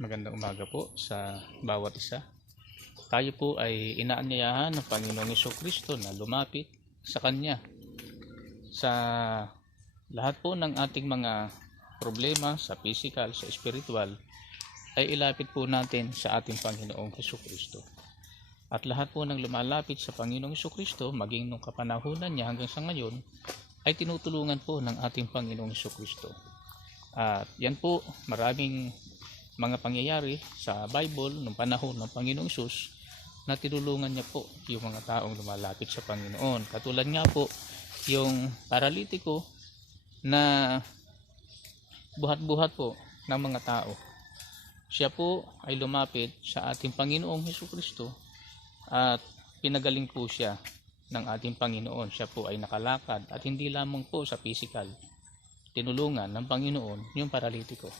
Magandang umaga po sa bawat isa. Tayo po ay inaanyayahan ng Panginoong Jesucristo na lumapit sa Kanya sa lahat po ng ating mga problema sa physical, sa spiritual, ay ilapit po natin sa ating Panginoong Jesucristo. At lahat po ng lumalapit sa Panginoong Jesucristo, maging nung kapanahunan niya hanggang sa ngayon, ay tinutulungan po ng ating Panginoong Jesucristo. At yan po, maraming mga pangyayari sa Bible nung panahon ng Panginoong Hesus na tinulungan niya po yung mga taong lumalapit sa Panginoon. Katulad nga po yung paralitiko na buhat-buhat po ng mga tao. Siya po ay lumapit sa ating Panginoong Hesukristo at pinagaling po siya ng ating Panginoon. Siya po ay nakalakad at hindi lamang po sa physical. Tinulungan ng Panginoon yung paralitiko.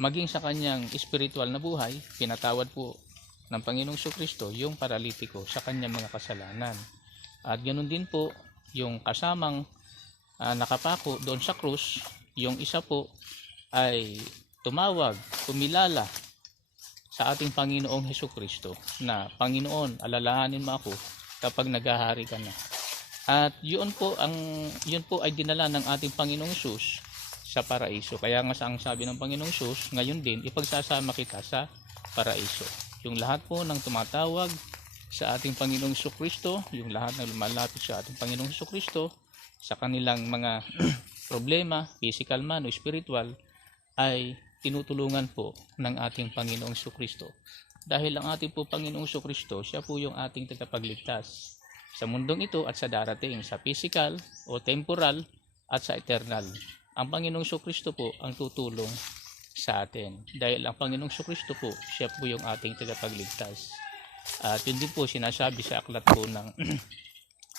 Maging sa kanyang spiritual na buhay, pinatawad po ng Panginoong Jesucristo yung paralitiko sa kanyang mga kasalanan. At ganoon din po yung kasamang nakapako doon sa krus, yung isa po ay tumawag, kumilala sa ating Panginoong Jesucristo na, Panginoon, alalahanin mo ako kapag naghahari ka na. At yun po ay dinala ng ating Panginoong Jesus sa paraiso. Kaya nga ang sabi ng Panginoong Hesus, ngayon din ipagsasama kita sa paraiso. Yung lahat po ng tumatawag sa ating Panginoong Jesucristo, yung lahat ng lumalapit sa ating Panginoong Jesucristo sa kanilang mga problema, physical man o spiritual, ay tinutulungan po ng ating Panginoong Jesucristo. Dahil ang ating po Panginoong Jesucristo, siya po yung ating tagapagligtas sa mundong ito at sa darating, sa physical o temporal at sa eternal. Ang Panginoong Jesucristo po ang tutulong sa atin. Dahil ang Panginoong Jesucristo po, siya po yung ating tagapagligtas. At yun din po sinasabi sa aklat po ng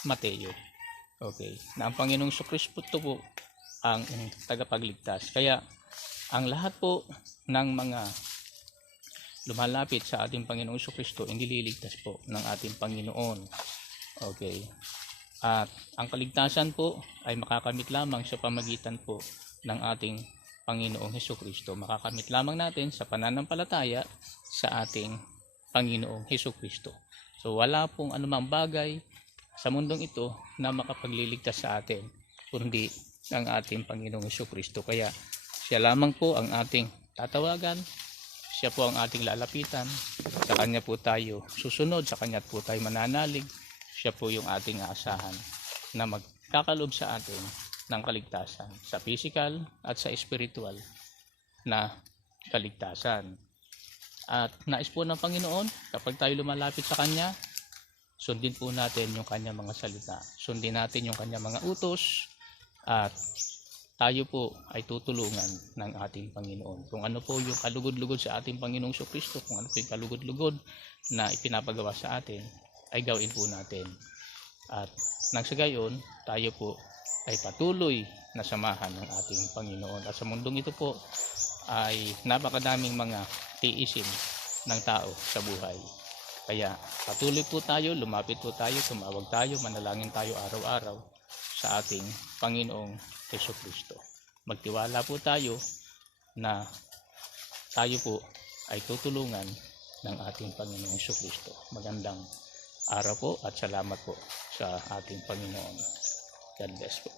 Mateo. Okay. Na ang Panginoong Jesucristo po ang tagapagligtas. Kaya ang lahat po ng mga lumalapit sa ating Panginoong Jesucristo, hindi liligtas po ng ating Panginoon. Okay. At ang kaligtasan po ay makakamit lamang sa pamagitan po ng ating Panginoong Hesukristo. Makakamit lamang natin sa pananampalataya sa ating Panginoong Hesukristo. So wala pong anumang bagay sa mundong ito na makapagliligtas sa atin kundi ang ating Panginoong Hesukristo. Kaya siya lamang po ang ating tatawagan, siya po ang ating lalapitan, sa Kanya po tayo susunod, sa Kanya po tayo mananalig. Siya po yung ating aasahan na magkakalob sa atin ng kaligtasan sa physical at sa spiritual na kaligtasan. At nais po ng Panginoon, kapag tayo lumalapit sa Kanya, sundin po natin yung Kanyang mga salita. Sundin natin yung Kanyang mga utos at tayo po ay tutulungan ng ating Panginoon. Kung ano po yung kalugod-lugod sa ating Panginoong Jesucristo, kung ano po yung kalugod-lugod na ipinapagawa sa atin, ay gawin po natin. At nang sa gayon, tayo po ay patuloy na samahan ng ating Panginoon. At sa mundong ito po ay napakadaming mga tiisin ng tao sa buhay. Kaya patuloy po tayo, lumapit po tayo, tumawag tayo, manalangin tayo araw-araw sa ating Panginoong Jesucristo. Magtiwala po tayo na tayo po ay tutulungan ng ating Panginoong Jesucristo. Magandang araw po at salamat po sa ating Panginoon. God bless po.